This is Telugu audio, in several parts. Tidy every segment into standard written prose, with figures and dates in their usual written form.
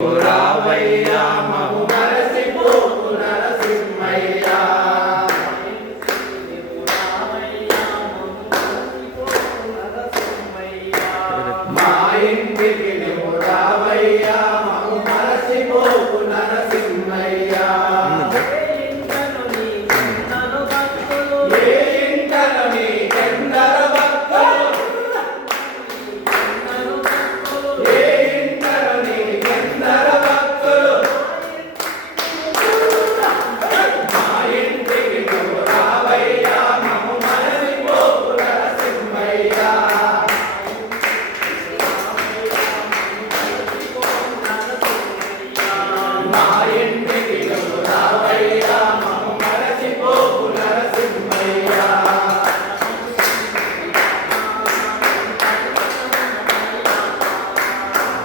రావయ్యా మము మరసిపోకు నరసింహయ్యా మా ఇంటికి నువ్వు రావయ్యా మము మరసిపోకు నరసింహయ్యా ఏ ఇంటను నీకెందరు భక్తులు ఏ ఇంటను నీకెందరు భక్తులు మా ఇంటికి నువ్వు రావయ్యా మము మరసిపోకు నరసింహయ్యా మా ఇంటికి నువ్వు రావయ్యా మము మరసిపోకు నరసింహయ్యా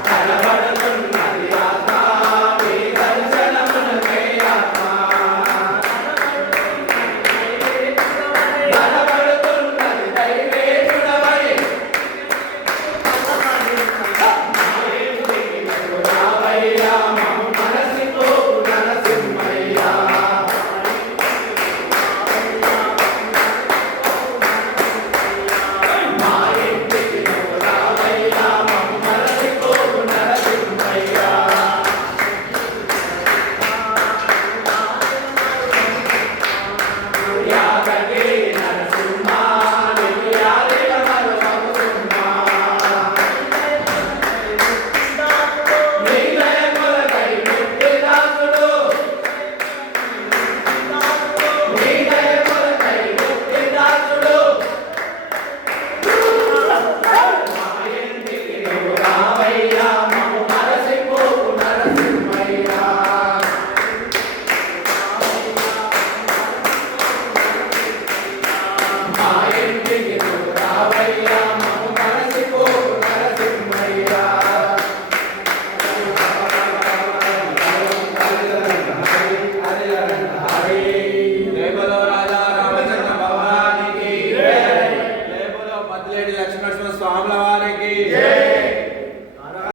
కనబడుతున్నది ఆత్మ నీ దర్శనమునకై ఆత్మ కనబడుతున్నది దైవేశుడవై మా ఇంటికి నువ్వు రావయ్యా